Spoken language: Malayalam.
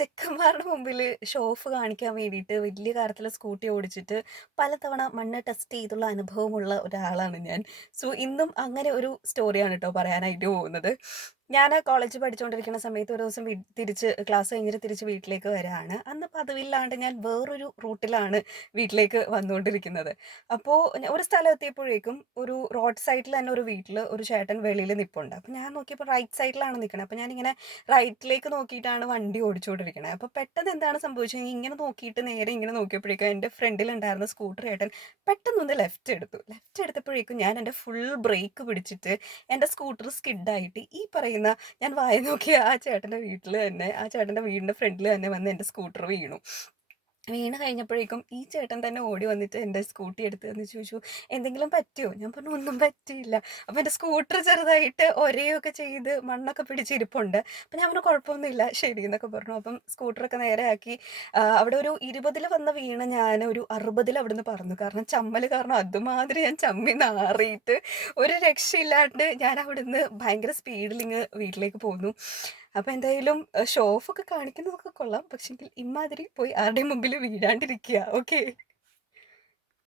ചെക്കന്മാരുടെ മുമ്പില് ഷോ ഓഫ് കാണിക്കാൻ വേണ്ടിയിട്ട് വലിയ കാര്യത്തില് സ്കൂട്ടി ഓടിച്ചിട്ട് പലതവണ മണ്ണ് ടെസ്റ്റ് ചെയ്തുള്ള അനുഭവമുള്ള ഒരാളാണ് ഞാൻ. സോ ഇന്നും അങ്ങനെ ഒരു സ്റ്റോറിയാണ് ട്ടോ പറയാനായിട്ട് പോകുന്നത്. ഞാന് കോളേജ് പഠിച്ചുകൊണ്ടിരിക്കുന്ന സമയത്ത് ഒരു ദിവസം തിരിച്ച് ക്ലാസ് കഴിഞ്ഞിട്ട് തിരിച്ച് വീട്ടിലേക്ക് വരാണ്. അന്ന് പതിവില്ലാണ്ട് ഞാൻ വേറൊരു റൂട്ടിലാണ് വീട്ടിലേക്ക് വന്നുകൊണ്ടിരിക്കുന്നത്. അപ്പോ ഒരു സ്ഥലം എത്തിയപ്പോഴേക്കും ഒരു റോഡ് സൈഡിൽ തന്നെ ഒരു വീട്ടില് ഒരു ചേട്ടൻ വെളിയിൽ നിപ്പുണ്ട്. അപ്പൊ ഞാൻ നോക്കിയപ്പോ റൈറ്റ് സൈഡിലാണ് നിക്കണെ. അപ്പൊ ഞാനിങ്ങനെ റൈറ്റിലേക്ക് നോക്കിയിട്ടാണ് വണ്ടി ഓടിച്ചുകൊണ്ടിരിക്കണെ. അപ്പൊ പെട്ടെന്ന് എന്താണ് സംഭവിച്ചത്, ഇങ്ങനെ നോക്കിയിട്ട് നേരെ ഇങ്ങനെ നോക്കിയപ്പോഴേക്കും എന്റെ ഫ്രണ്ടിലുണ്ടായിരുന്ന സ്കൂട്ടർ ഏട്ടൻ പെട്ടെന്നൊന്ന് ലെഫ്റ്റ് എടുത്തു. ലെഫ്റ്റ് എടുത്തപ്പോഴേക്കും ഞാൻ എന്റെ ഫുൾ ബ്രേക്ക് പിടിച്ചിട്ട് എന്റെ സ്കൂട്ടർ സ്കിഡായിട്ട് ഈ പറയുന്ന ഞാൻ വായി നോക്കിയ ആ ചേട്ടന്റെ വീട്ടില് തന്നെ ആ ചേട്ടന്റെ വീടിന്റെ ഫ്രണ്ടിൽ തന്നെ വന്ന് എന്റെ സ്കൂട്ടർ വീണു. വീണ് കഴിഞ്ഞപ്പോഴേക്കും ഈ ചേട്ടൻ തന്നെ ഓടി വന്നിട്ട് എൻ്റെ സ്കൂട്ടി എടുത്ത് തന്ന് ചോദിച്ചു, "എന്തെങ്കിലും പറ്റിയോ?" ഞാൻ പറഞ്ഞു, "ഒന്നും പറ്റിയില്ല." അപ്പൊ എൻ്റെ സ്കൂട്ടർ ചെറുതായിട്ട് ഒരയൊക്കെ ചെയ്ത് മണ്ണൊക്കെ പിടിച്ചിരിപ്പുണ്ട്. അപ്പൊ ഞാൻ പറഞ്ഞു, "കുഴപ്പമൊന്നുമില്ല, ശരി" എന്നൊക്കെ പറഞ്ഞു. അപ്പം സ്കൂട്ടറൊക്കെ നേരെയാക്കി അവിടെ ഒരു 20ൽ വന്ന വീണ ഞാൻ ഒരു 60ൽ അവിടുന്ന് പറന്നു. കാരണം ചമ്മല് കാരണം അതുമാതിരി ഞാൻ ചമ്മി നാറിയിട്ട് ഒരു രക്ഷയില്ലാണ്ട് ഞാൻ അവിടുന്ന് ഭയങ്കര സ്പീഡിലിങ്ങ് വീട്ടിലേക്ക് പോന്നു. അപ്പൊ എന്തായാലും ഷോ ഓഫ് ഒക്കെ കാണിക്കുന്നതൊക്കെ കൊള്ളാം. പക്ഷെങ്കിൽ ഇമ്മാതിരി പോയി ആരുടെയും മുമ്പിൽ വീഴാണ്ടിരിക്കുക. ഓക്കേ.